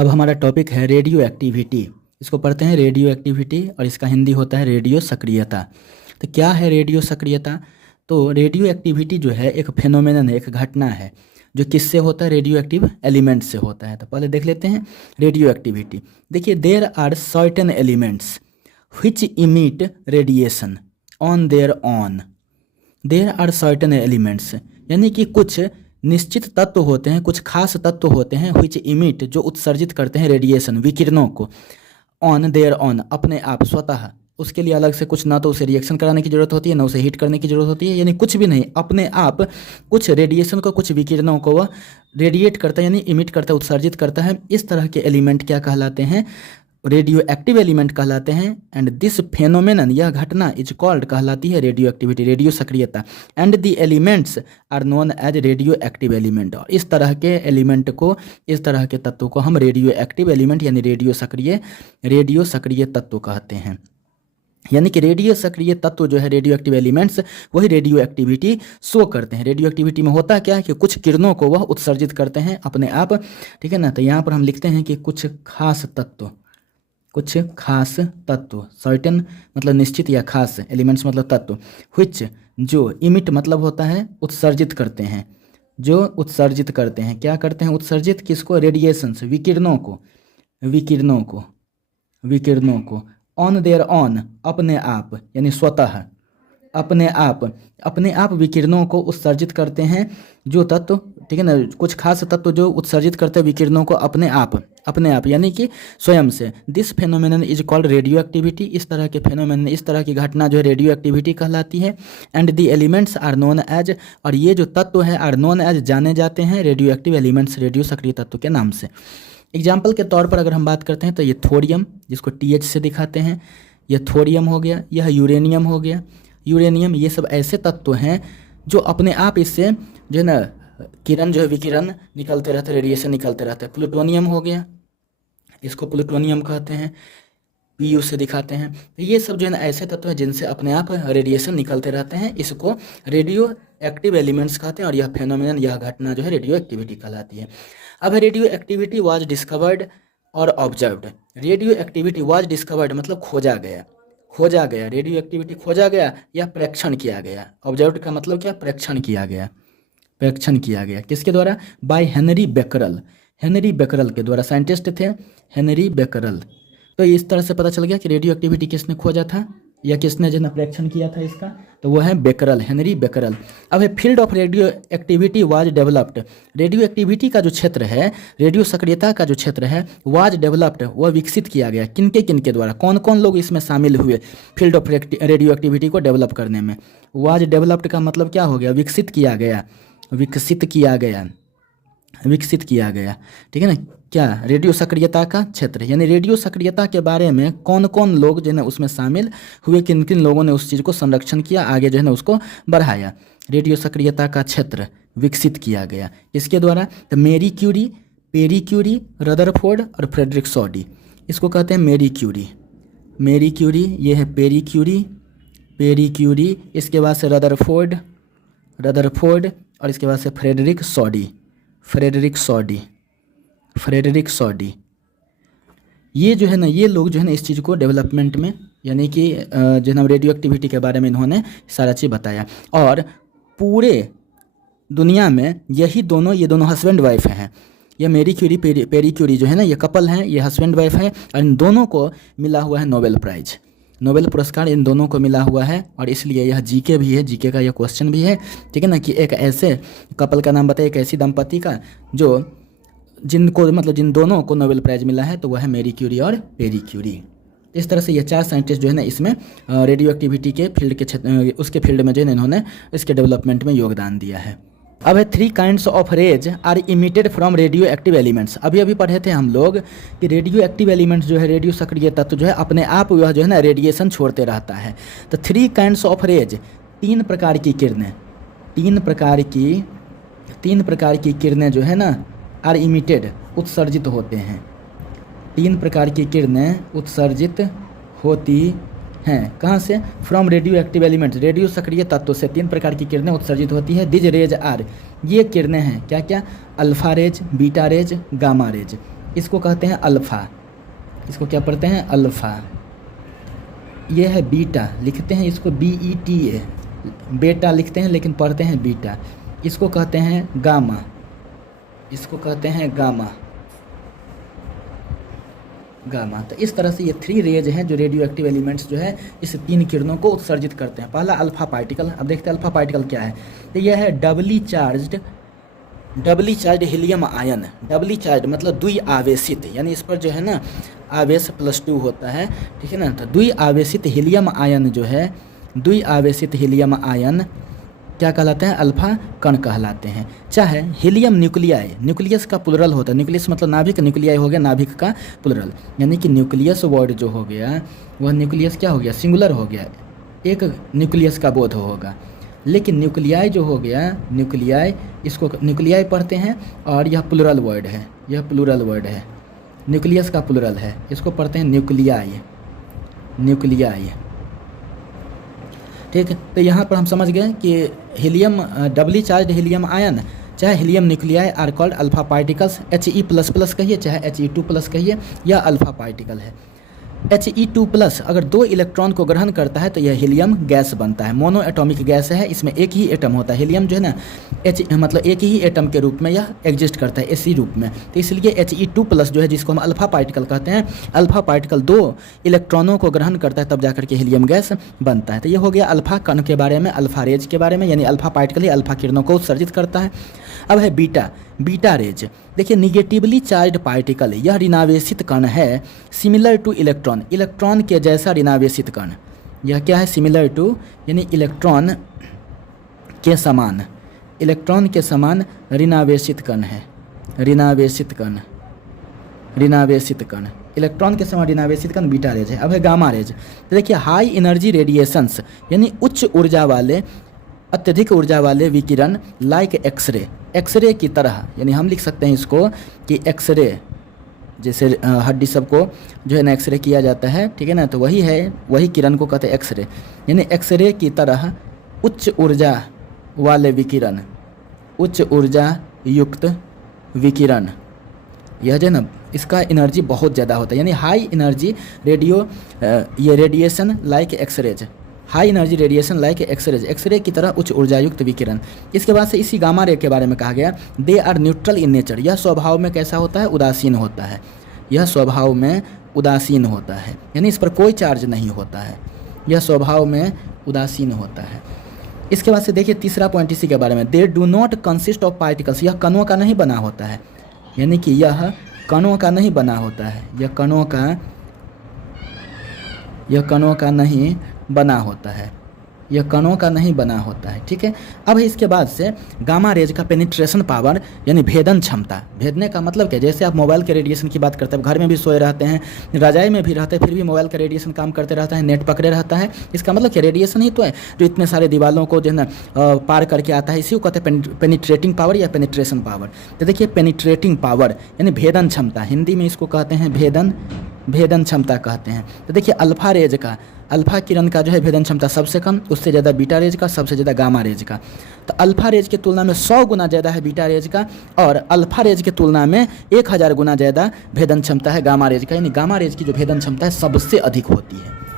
अब हमारा टॉपिक है रेडियो एक्टिविटी। इसको पढ़ते हैं रेडियो एक्टिविटी और इसका हिंदी होता है रेडियो सक्रियता। तो क्या है रेडियो सक्रियता? तो रेडियो एक्टिविटी जो है एक फेनोमेनन है, एक घटना है जो किससे होता है? रेडियो एक्टिव एलिमेंट से होता है। तो पहले देख लेते हैं रेडियो एक्टिविटी। देखिए, there are certain elements which emit radiation on their own. There are certain elements यानी कि कुछ निश्चित तत्व होते हैं, कुछ खास तत्व होते हैं व्हिच इमिट जो उत्सर्जित करते हैं रेडिएशन विकिरणों को ऑन देयर ऑन अपने आप स्वतः। उसके लिए अलग से कुछ ना तो उसे रिएक्शन कराने की जरूरत होती है ना उसे हीट करने की जरूरत होती है, यानी कुछ भी नहीं, अपने आप कुछ रेडिएशन को, कुछ विकिरणों को वह रेडिएट करता है यानी इमिट करता है, उत्सर्जित करता है। इस तरह के एलिमेंट क्या कहलाते हैं? रेडियो एक्टिव एलिमेंट कहलाते हैं। एंड दिस फेनोमेनन यह घटना इज कॉल्ड कहलाती है रेडियो एक्टिविटी, रेडियो सक्रियता। And the elements are known as radioactive element. और इस तरह के एलिमेंट को, इस तरह के तत्व को हम रेडियो एक्टिव एलिमेंट यानी रेडियो सक्रिय तत्व कहते हैं। यानी कि रेडियो सक्रिय तत्व जो है रेडियो एक्टिव एलिमेंट्स वही रेडियो एक्टिविटी शो करते हैं। रेडियो एक्टिविटी में होता क्या है कि कुछ किरणों को वह उत्सर्जित करते हैं अपने आप, ठीक है ना। तो यहाँ पर हम लिखते हैं कि कुछ खास तत्व, सर्टेन मतलब निश्चित या खास, एलिमेंट्स मतलब तत्व, व्हिच जो, इमिट मतलब होता है उत्सर्जित करते हैं, जो उत्सर्जित करते हैं, क्या करते हैं? उत्सर्जित किसको? रेडिएशन से, विकिरणों को ऑन देयर ऑन अपने आप यानी स्वतः, अपने आप विकिरणों को उत्सर्जित करते हैं जो तत्व, ठीक है ना, कुछ खास तत्व जो उत्सर्जित करते हैं विकिरणों को अपने आप यानी कि स्वयं से। This phenomenon is called radio activity. इस तरह के फेनोमेनन, इस तरह की घटना जो है रेडियो एक्टिविटी कहलाती है। And the elements are known as, और ये जो तत्व है आर नोन एज जाने जाते हैं रेडियो एक्टिव एलिमेंट्स, रेडियो सक्रिय तत्व के नाम से। एग्जाम्पल के तौर पर अगर हम बात करते हैं तो ये थोरियम, जिसको TH से दिखाते हैं, यह थोरियम हो गया, यह यूरेनियम हो गया। यूरेनियम, ये सब ऐसे तत्व हैं जो अपने आप इससे जो है ना किरण जो है विकिरण निकलते रहते, रेडिएशन निकलते रहते हैं। प्लूटोनियम हो गया, इसको प्लूटोनियम कहते हैं, PU से दिखाते हैं। ये सब जो है ना ऐसे तत्व हैं जिनसे अपने आप रेडिएशन निकलते रहते हैं, इसको रेडियो एक्टिव एलिमेंट्स कहते हैं। और यह फेनोमेनन, यह घटना जो है रेडियो एक्टिविटी कहलाती है। अब रेडियो एक्टिविटी वाज डिस्कवर्ड और observed. Radio activity was discovered मतलब खोजा गया, रेडियो एक्टिविटी खोजा गया या प्रेक्षण किया गया। ऑब्जर्व्ड का मतलब क्या? प्रेक्षण किया गया। किसके द्वारा? बाय हेनरी बेकरल के द्वारा। साइंटिस्ट थे हेनरी बेकरल। तो इस तरह से पता चल गया कि रेडियो एक्टिविटी किसने खोजा था या किसने जो प्रेक्षण किया था इसका, तो वो है बेकरल, हेनरी बेकरल। अब field of radio activity was developed. Radio activity का जो क्षेत्र है, रेडियो सक्रियता का जो क्षेत्र है, वाज डेवलप्ड, वह विकसित किया गया। किनके द्वारा? कौन कौन लोग इसमें शामिल हुए फील्ड ऑफ रेडियो एक्टिविटी को डेवलप करने में? वाज डेवलप्ड का मतलब क्या हो गया? विकसित किया गया, ठीक है ना। क्या? रेडियो सक्रियता का क्षेत्र, यानी रेडियो सक्रियता के बारे में कौन कौन लोग जो है उसमें शामिल हुए, किन किन लोगों ने उस चीज़ को संरक्षण किया, आगे जो है ना उसको बढ़ाया। रेडियो सक्रियता का क्षेत्र विकसित किया गया इसके द्वारा। तो Marie Curie, Pierre Curie, Rutherford और फ्रेडरिक सॉडी, इसको कहते हैं मेरी क्यूरी, ये है पेरी क्यूरी, इसके बाद से रदरफोर्ड और इसके बाद से फ्रेडरिक सॉडी। ये जो है ना, ये लोग जो है ना इस चीज़ को डेवलपमेंट में, यानी कि जो है ना रेडियो एक्टिविटी के बारे में इन्होंने सारा चीज़ बताया। और पूरे दुनिया में ये दोनों हस्बैंड वाइफ हैं। ये मेरी क्यूरी, पेरी क्यूरी जो है ना, ये कपल हैं, ये हस्बैंड वाइफ है। और इन दोनों को मिला हुआ है नोबेल पुरस्कार इन दोनों को मिला हुआ है। और इसलिए यह जीके भी है, जीके का यह क्वेश्चन भी है, ठीक है ना, कि एक ऐसे कपल का नाम बताइए, एक ऐसी दंपति का जिन दोनों को नोबेल प्राइज़ मिला है, तो वह है मेरी क्यूरी और पेरी क्यूरी। इस तरह से ये 4 साइंटिस्ट जो है ना इसमें रेडियो एक्टिविटी के फील्ड के क्षेत्र, उसके फील्ड में जो है ना इन्होंने इसके डेवलपमेंट में योगदान दिया है। अब है 3 kinds of rays are emitted from radioactive elements. अभी पढ़े थे हम लोग कि रेडियो एक्टिव एलिमेंट्स जो है, रेडियो सक्रिय तत्व जो है अपने आप वह जो है ना रेडिएशन छोड़ते रहता है। तो 3 काइंड्स ऑफ रेज, 3 प्रकार की किरणें, 3 प्रकार की किरणें जो है ना आर इमिटेड, उत्सर्जित होते हैं। 3 प्रकार की किरणें उत्सर्जित होती हैं, कहाँ से? From radioactive elements, radio सक्रिय तत्व से 3 प्रकार की किरणें उत्सर्जित होती है। दिज रेज आर, ये किरणें हैं क्या क्या? Alpha rays, beta rays, gamma rays. इसको कहते हैं अल्फ़ा। इसको क्या पढ़ते हैं? अल्फ़ा। ये है बीटा, लिखते हैं इसको BETA, बेटा लिखते हैं लेकिन पढ़ते हैं बीटा। इसको कहते हैं गामा, इसको कहते हैं गामा। गामा। तो इस तरह से ये 3 रेज हैं जो रेडियो एक्टिव एलिमेंट्स जो है इस 3 किरणों को उत्सर्जित करते हैं। पहला अल्फा पार्टिकल। अब देखते हैं अल्फा पार्टिकल क्या है। तो यह है डबली चार्ज हीलियम आयन। डबली चार्ज मतलब द्विआवेशित, यानी इस पर जो है ना आवेश +2 होता है, ठीक है ना। तो द्विआवेशित हीलियम आयन जो है, द्विआवेशित हीलियम आयन क्या कहलाते हैं? अल्फा कण कहलाते हैं। चाहे हीलियम न्यूक्लियाई, न्यूक्लियस का प्लुरल होता है, न्यूक्लियस मतलब नाभिक, न्यूक्लियाई हो गया नाभिक का प्लुरल, यानी कि न्यूक्लियस वर्ड जो हो गया वह न्यूक्लियस क्या हो गया? सिंगुलर हो गया, एक न्यूक्लियस का बोध होगा। लेकिन न्यूक्लियाई जो हो गया, न्यूक्लियाई, इसको न्यूक्लियाई पढ़ते हैं और यह प्लुरल वर्ड है, यह प्लुरल वर्ड है, न्यूक्लियस का प्लुरल है, इसको पढ़ते हैं न्यूक्लियाई, न्यूक्लियाई। ठीक है, तो यहाँ पर हम समझ गए कि helium doubly charged helium ion चाहे helium nuclei are called alpha particles. He++ कहिए चाहे He2+ कहिए, यह अल्फा पार्टिकल है। He2+ अगर 2 इलेक्ट्रॉन को ग्रहण करता है तो यह हीलियम गैस बनता है। मोनो एटॉमिक गैस है, इसमें एक ही एटम होता है। हीलियम जो है ना मतलब एक ही एटम के रूप में यह एग्जिस्ट करता है, इसी रूप में। तो इसलिए He2+ जो है, जिसको हम अल्फा पार्टिकल कहते हैं, अल्फा पार्टिकल 2 इलेक्ट्रॉनों को ग्रहण करता है तब जाकर के हीलियम गैस बनता है। तो ये हो गया अल्फा कण के बारे में, अल्फा रेज के बारे में, यानी अल्फा पार्टिकल ही अल्फा किरणों को उत्सर्जित करता है। अब है बीटा रेज। देखिए निगेटिवली चार्ज पार्टिकल, यह ऋणावेशित कण है, सिमिलर टू इलेक्ट्रॉन, इलेक्ट्रॉन के जैसा ऋणावेशित कण। यह क्या है? सिमिलर टू यानी इलेक्ट्रॉन के समान, इलेक्ट्रॉन के समान ऋणावेशित कण है, ऋणावेशित कण, ऋणावेशित कण, इलेक्ट्रॉन के समान ऋणावेशित कण बीटा रेज है। अब है गामा रेज। तो देखिए हाई एनर्जी रेडिएशंस यानी उच्च ऊर्जा वाले, अत्यधिक ऊर्जा वाले विकिरण, लाइक एक्सरे, एक्सरे की तरह, यानी हम लिख सकते हैं इसको कि एक्सरे, जैसे हड्डी सबको जो है ना एक्सरे किया जाता है, ठीक है ना, तो वही है, वही किरण को कहते हैं एक्सरे, यानी एक्सरे की तरह उच्च ऊर्जा वाले विकिरण, उच्च ऊर्जा युक्त विकिरण, यह जो है ना इसका एनर्जी बहुत ज़्यादा होता है, यानी हाई एनर्जी रेडियो ये radiation like X-rays, high energy radiation like X-rays, X-ray की तरह उच्च ऊर्जायुक्त विकिरण। इसके बाद से इसी गामा रे के बारे में कहा गया, they are neutral in nature, यह स्वभाव में कैसा होता है? उदासीन होता है, यह स्वभाव में उदासीन होता है, यानी इस पर कोई चार्ज नहीं होता है, यह स्वभाव में उदासीन होता है। इसके बाद से देखिए तीसरा पॉइंट इसी के बारे में, they do not consist of particles, यह कणों का नहीं बना होता है, यानी कि यह कणों का नहीं बना होता है, यह कणों का नहीं बना होता है, यह कणों का नहीं बना होता है। ठीक है, अब इसके बाद से गामा रेज का पेनिट्रेशन पावर यानी भेदन क्षमता, भेदने का मतलब क्या? जैसे आप मोबाइल के रेडिएशन की बात करते हैं, घर में भी सोए रहते हैं, रजाई में भी रहते हैं, फिर भी मोबाइल का रेडिएशन काम करते रहता है, नेट पकड़े रहता है, इसका मतलब क्या? रेडिएशन ही तो है जो इतने सारे दीवालों को जो है ना पार करके आता है, इसी को कहते हैं पेनिट्रेटिंग पावर या पेनिट्रेशन पावर। तो देखिए पेनिट्रेटिंग पावर यानी भेदन क्षमता, हिंदी में इसको कहते हैं भेदन क्षमता कहते हैं। तो देखिए अल्फा रेज का, अल्फा किरण का जो है भेदन क्षमता सबसे कम, उससे ज़्यादा बीटा रेज का, सबसे ज़्यादा गामा रेज का। तो अल्फा रेज की तुलना में 100 गुना ज़्यादा है बीटा रेज का, और अल्फा रेज की तुलना में 1000 गुना ज़्यादा भेदन क्षमता है गामा रेज का, यानी गामा रेज की जो भेदन क्षमता है सबसे अधिक होती है।